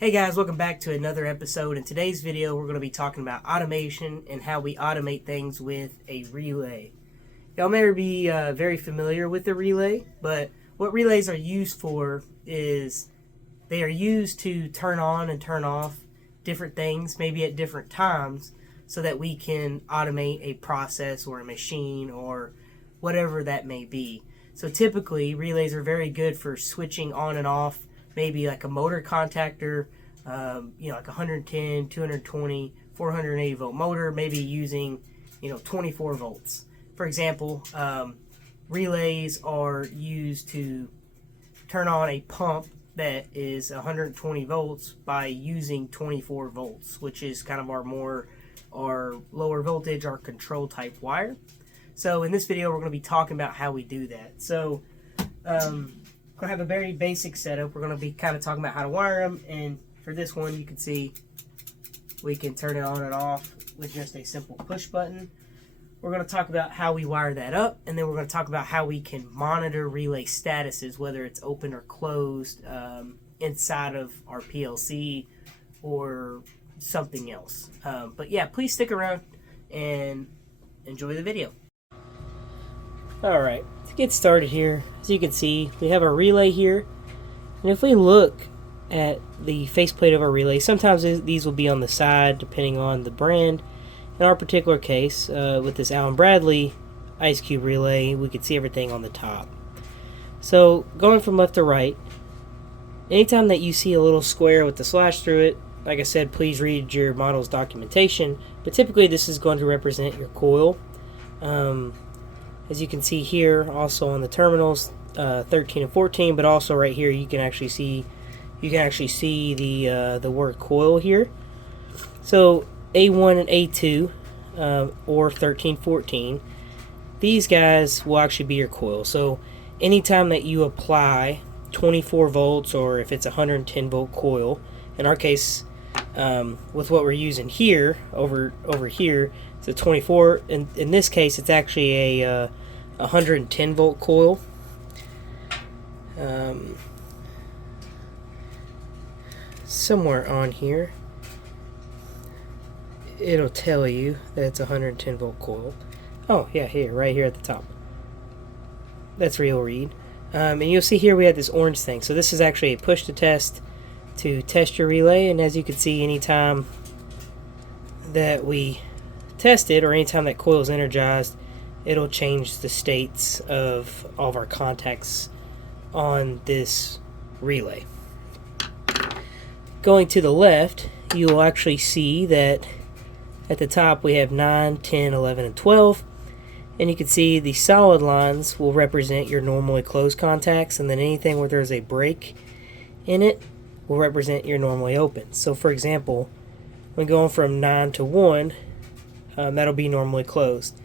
Hey guys, welcome back to another episode. In today's video, we're going to be talking about automation and how we automate things with a relay. Y'all may be very familiar with the relay, but what relays are used for is they are used to turn on and turn off different things, maybe at different times, so that we can automate a process or a machine or whatever that may be. So typically, relays are very good for switching on and off maybe like a motor contactor, like 110, 220, 480 volt motor, maybe using, 24 volts. For example, relays are used to turn on a pump that is 120 volts by using 24 volts, which is kind of our lower voltage, our control type wire. So in this video, we're going to be talking about how we do that. So going to have a very basic setup. We're going to be kind of talking about how to wire them, and for this one you can see we can turn it on and off with just a simple push button. We're going to talk about how we wire that up, and then we're going to talk about how we can monitor relay statuses, whether it's open or closed, inside of our PLC or something else. But yeah, please stick around and enjoy the video. Alright, to get started here, as you can see, we have our relay here, and if we look at the faceplate of our relay, sometimes these will be on the side depending on the brand. In our particular case, with this Allen Bradley Ice Cube relay, we could see everything on the top. So going from left to right, anytime that you see a little square with the slash through it, like I said, please read your model's documentation, but typically this is going to represent your coil. As you can see here, also on the terminals, 13 and 14, but also right here you can actually see the word coil here. So A1 and A2 or 13, 14, these guys will actually be your coil. So anytime that you apply 24 volts, or if it's a 110 volt coil, in our case, with what we're using here over here, it's a 24. In this case, it's actually a 110 volt coil. Somewhere on here, it'll tell you that it's a 110 volt coil. Oh yeah, here, right here at the top. That's where you'll read. And you'll see here we have this orange thing. So this is actually a push to test your relay, and as you can see, anytime that we test it, or anytime that coil is energized, it'll change the states of all of our contacts on this relay. Going to the left, you will actually see that at the top we have 9, 10, 11, and 12, and you can see the solid lines will represent your normally closed contacts, and then anything where there's a break in it will represent your normally open. So for example, when going from 9 to 1, that'll be normally closed.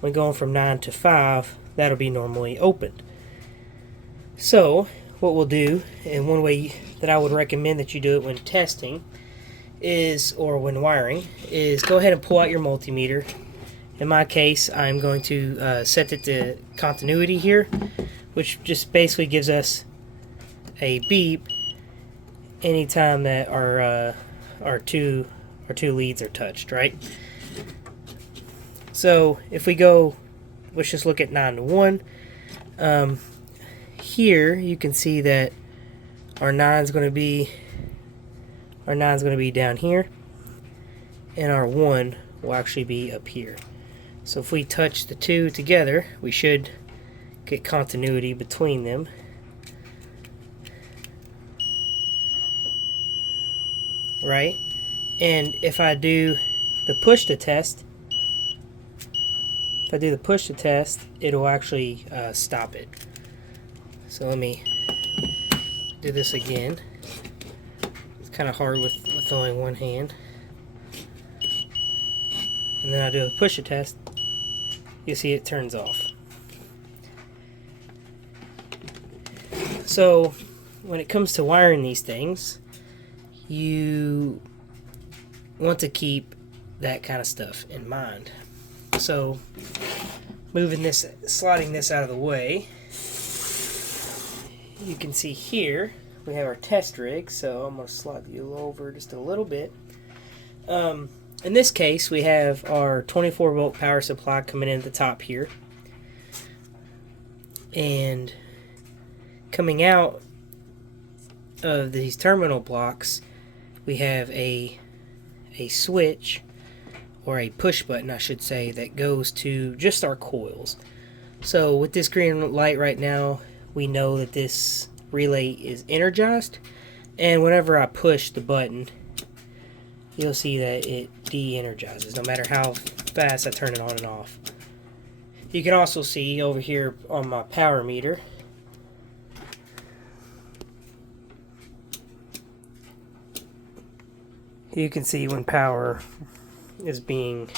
When going from 9 to 5, that'll be normally opened. So what we'll do, and one way that I would recommend that you do it when testing is, or when wiring, is go ahead and pull out your multimeter. In my case, I'm going to set it to continuity here, which just basically gives us a beep anytime that our two leads are touched, right? So if we go, let's just look at 9 to 1. Here you can see that our 9's going to be down here, and our 1 will actually be up here. So if we touch the two together, we should get continuity between them. Right? And if I do the push to test, it'll actually stop it. So let me do this again. It's kind of hard with only one hand. And then I do a push to test. You see it turns off. So when it comes to wiring these things, you want to keep that kind of stuff in mind. So sliding this out of the way, you can see here we have our test rig, so I'm going to slide you over just a little bit. In this case, we have our 24 volt power supply coming in at the top here. And coming out of these terminal blocks, we have a switch, or a push button I should say, that goes to just our coils. So with this green light right now, we know that this relay is energized, and whenever I push the button, you'll see that it de-energizes no matter how fast I turn it on and off. You can also see over here on my power meter, you can see when power is being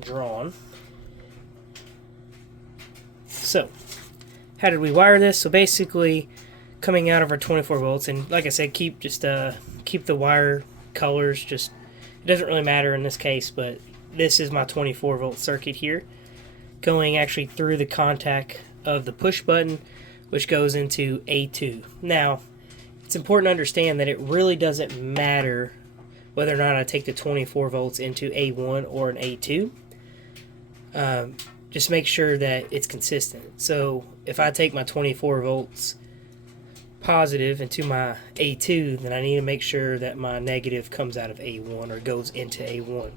drawn. So, how did we wire this? So basically, coming out of our 24 volts, and like I said, keep the wire colors, just, it doesn't really matter in this case, but this is my 24 volt circuit here, going actually through the contact of the push button, which goes into A2. Now, it's important to understand that it really doesn't matter whether or not I take the 24 volts into A1 or an A2. Just make sure that it's consistent. So if I take my 24 volts positive into my A2, then I need to make sure that my negative comes out of A1 or goes into A1.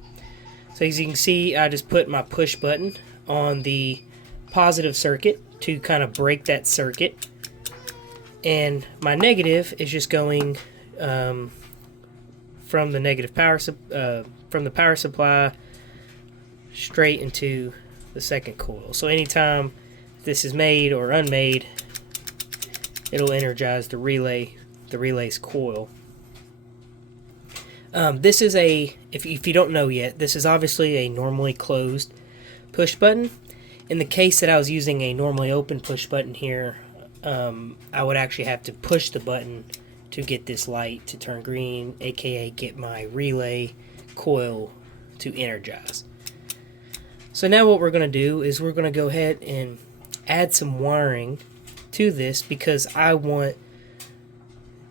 So as you can see, I just put my push button on the positive circuit to kind of break that circuit, and my negative is just going from the negative power from the power supply straight into the second coil. So anytime this is made or unmade, it'll energize the relay's coil. This is if you don't know yet, this is obviously a normally closed push button. In the case that I was using a normally open push button here, I would actually have to push the button to get this light to turn green, aka get my relay coil to energize. So now what we're going to do is we're going to go ahead and add some wiring to this, because I want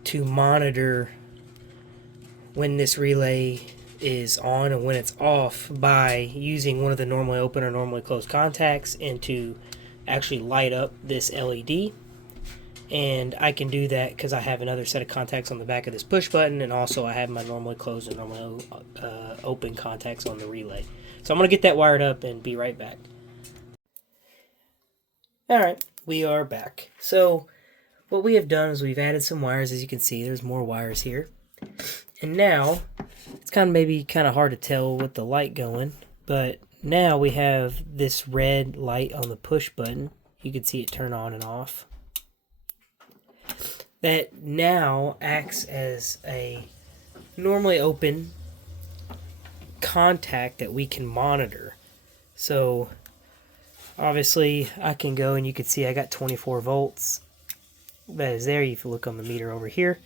to monitor when this relay is on and when it's off by using one of the normally open or normally closed contacts, and to actually light up this LED. And I can do that because I have another set of contacts on the back of this push button, and also I have my normally closed and normally open contacts on the relay. So I'm going to get that wired up and be right back. Alright, we are back. So what we have done is we've added some wires. As you can see, there's more wires here. And now, it's maybe kind of hard to tell with the light going, but now we have this red light on the push button. You can see it turn on and off. That now acts as a normally open contact that we can monitor. So obviously I can go and you can see I got 24 volts. That is there. If you look on the meter over here,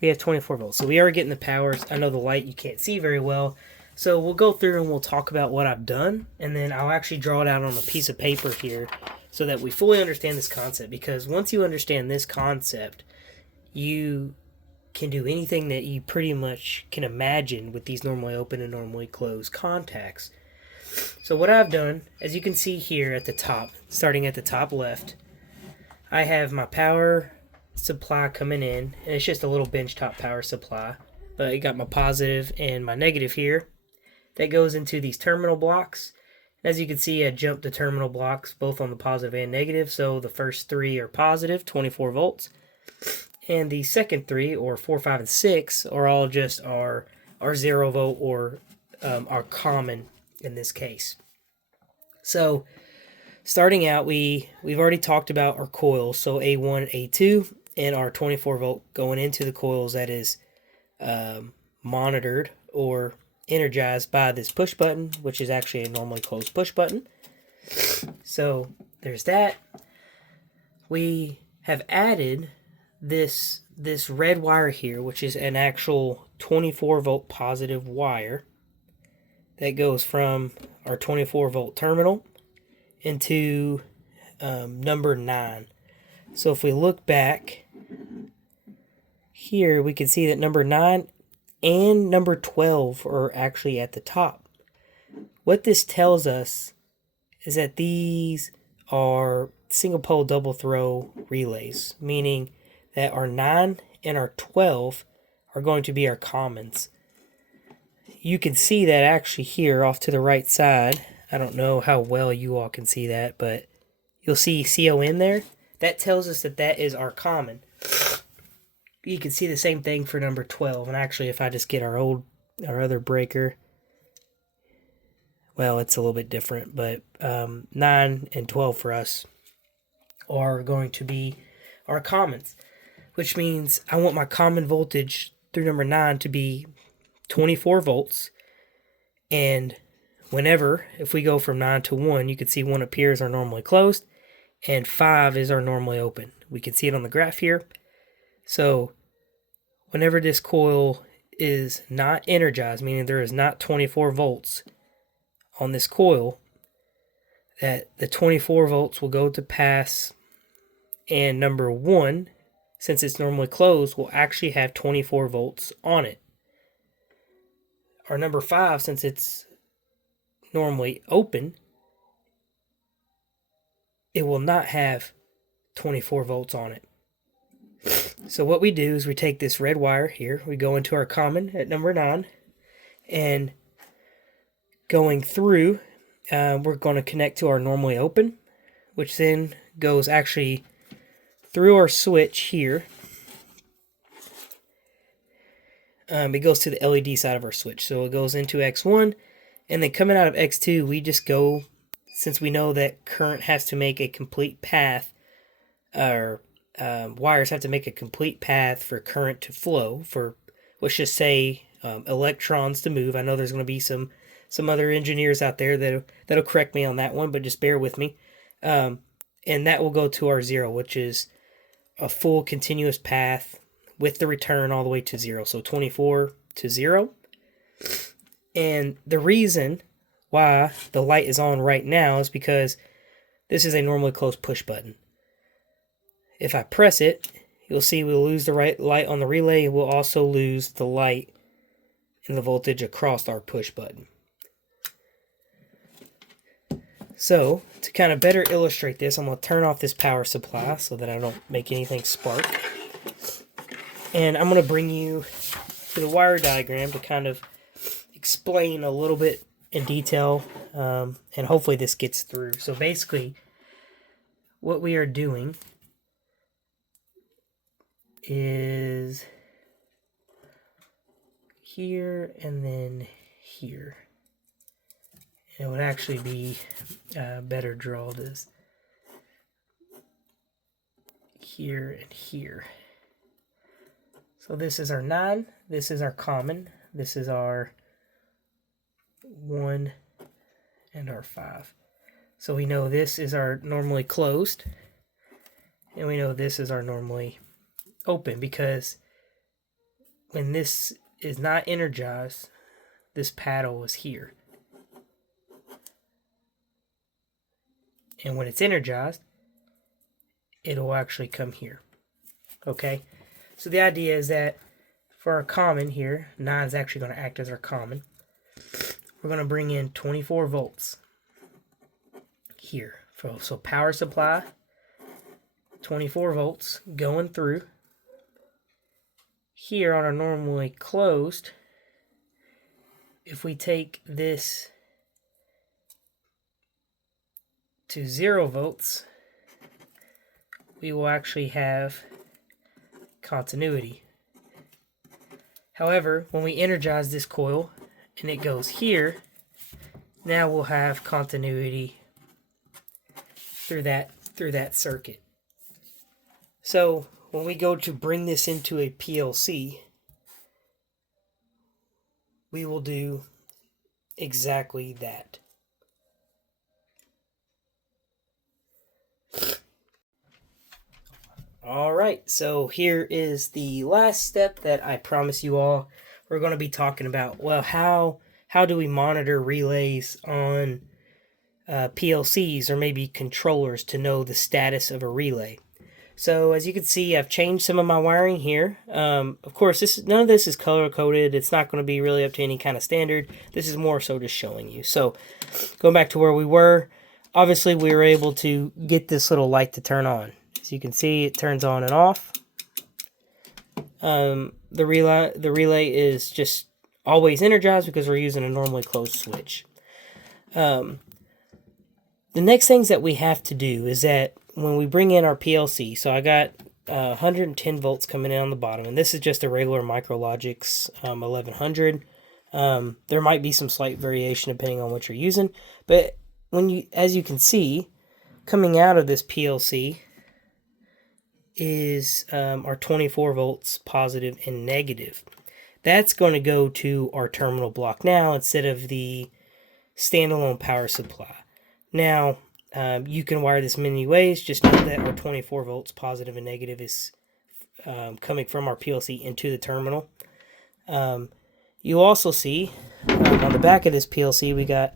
we have 24 volts. So we are getting the power. I know the light you can't see very well. So we'll go through and we'll talk about what I've done, and then I'll actually draw it out on a piece of paper here so that we fully understand this concept. Because once you understand this concept, you can do anything that you pretty much can imagine with these normally open and normally closed contacts. So what I've done, as you can see here at the top, starting at the top left, I have my power supply coming in, and it's just a little benchtop power supply, but I got my positive and my negative here. That goes into these terminal blocks. As you can see, I jumped the terminal blocks both on the positive and negative, so the first three are positive, 24 volts. And the second three, or 4, 5, and 6, are all just our 0 volt, or our common in this case. So, starting out, we've already talked about our coils, so A1 and A2, and our 24 volt going into the coils that is monitored or energized by this push button, which is actually a normally closed push button. So, there's that. We have added this red wire here, which is an actual 24 volt positive wire that goes from our 24 volt terminal into number 9. So if we look back, here we can see that number 9 and number 12 are actually at the top. What this tells us is that these are single pole double throw relays, meaning that our 9 and our 12 are going to be our commons. You can see that actually here off to the right side. I don't know how well you all can see that, but you'll see CON there. That tells us that that is our common. You can see the same thing for number 12. And actually, if I just get our other breaker, well, it's a little bit different, but 9 and 12 for us are going to be our commons, which means I want my common voltage through number 9 to be 24 volts. And whenever, if we go from 9 to 1, you can see 1 appears are normally closed, and 5 is our normally open. We can see it on the graph here. So whenever this coil is not energized, meaning there is not 24 volts on this coil, that the 24 volts will go to pass, and number 1, since it's normally closed, will actually have 24 volts on it. Our number 5, since it's normally open, it will not have 24 volts on it. So what we do is we take this red wire here, we go into our common at number 9, and going through, we're going to connect to our normally open, which then goes actually through our switch here. It goes to the LED side of our switch. So it goes into X1, and then coming out of X2, we just go, since we know that current has to make a complete path, or wires have to make a complete path for current to flow, for, let's just say, electrons to move. I know there's going to be some other engineers out there that'll correct me on that one, but just bear with me. And that will go to our 0, which is a full continuous path with the return all the way to 0. So 24 to 0. And the reason why the light is on right now is because this is a normally closed push button. If I press it, you'll see we'll lose the right light on the relay, and we'll also lose the light and the voltage across our push button. So, to kind of better illustrate this, I'm going to turn off this power supply so that I don't make anything spark. And I'm going to bring you to the wire diagram to kind of explain a little bit in detail, and hopefully this gets through. So basically, what we are doing is here and then here. It would actually be better draw this here and here. So this is our 9, this is our common, this is our 1, and our 5. So we know this is our normally closed, and we know this is our normally open, because when this is not energized, this paddle is here. And when it's energized, it'll actually come here. Okay? So the idea is that for our common here, 9 is actually going to act as our common. We're going to bring in 24 volts here. So power supply, 24 volts going through. Here on our normally closed, if we take this to 0 volts, we will actually have continuity. However, when we energize this coil and it goes here, now we'll have continuity through that circuit. So when we go to bring this into a PLC, we will do exactly that. Alright, so here is the last step that I promise you all. We're going to be talking about, well, how do we monitor relays on PLCs or maybe controllers to know the status of a relay? So as you can see, I've changed some of my wiring here. Of course, none of this is color coded. It's not going to be really up to any kind of standard. This is more so just showing you. So going back to where we were, obviously we were able to get this little light to turn on. As you can see, it turns on and off. The relay is just always energized because we're using a normally closed switch. The next things that we have to do is that when we bring in our PLC, so I got 110 volts coming in on the bottom, and this is just a regular Micrologix 1100. There might be some slight variation depending on what you're using, but as you can see, coming out of this PLC is our 24 volts positive and negative. That's going to go to our terminal block now instead of the standalone power supply. Now, you can wire this many ways. Just know that our 24 volts positive and negative is coming from our PLC into the terminal. You also see on the back of this PLC we got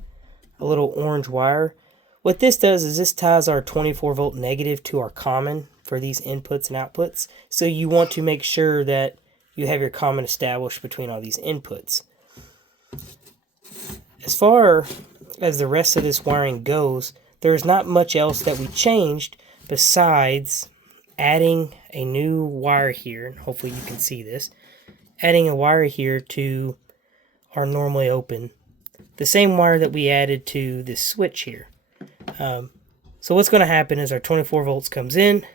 a little orange wire. What this does is this ties our 24 volt negative to our common for these inputs and outputs. So you want to make sure that you have your common established between all these inputs. As far as the rest of this wiring goes, there's not much else that we changed besides adding a new wire here. Hopefully you can see this. Adding a wire here to our normally open. The same wire that we added to this switch here. So what's going to happen is our 24 volts comes in.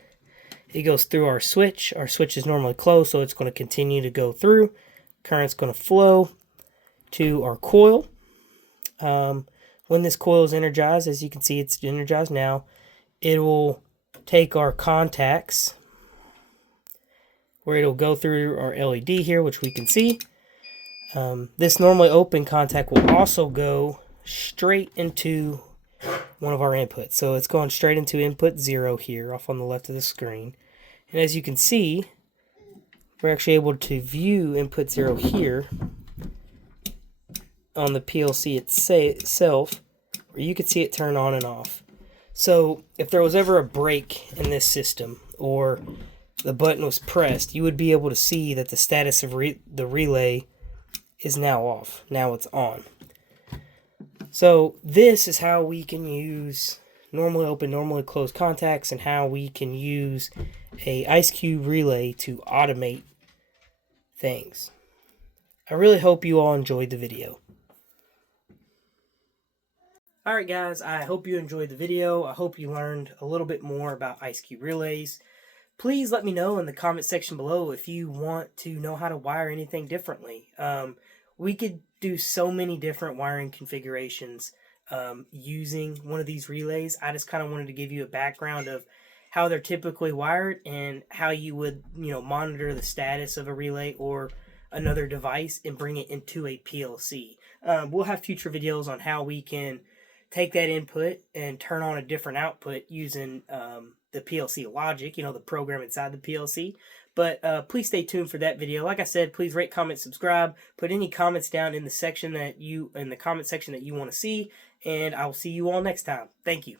It goes through our switch. Our switch is normally closed, so it's going to continue to go through. Current's going to flow to our coil. When this coil is energized, as you can see it's energized now, it will take our contacts where it'll go through our LED here, which we can see. This normally open contact will also go straight into one of our inputs. So it's going straight into input 0 here off on the left of the screen. And as you can see, we're actually able to view input 0 here on the PLC itself, where you can see it turn on and off. So if there was ever a break in this system or the button was pressed, you would be able to see that the status of the relay is now off. Now it's on. So this is how we can use normally open, normally closed contacts, and how we can use a IceCube relay to automate things. I really hope you all enjoyed the video. Alright guys, I hope you enjoyed the video. I hope you learned a little bit more about IceCube relays. Please let me know in the comment section below if you want to know how to wire anything differently. We could do so many different wiring configurations using one of these relays. I just kind of wanted to give you a background of how they're typically wired and how you would, monitor the status of a relay or another device and bring it into a PLC. We'll have future videos on how we can take that input and turn on a different output using the PLC logic, the program inside the PLC. But please stay tuned for that video. Like I said, please rate, comment, subscribe. Put any comments down in the comment section that you want to see, and I will see you all next time. Thank you.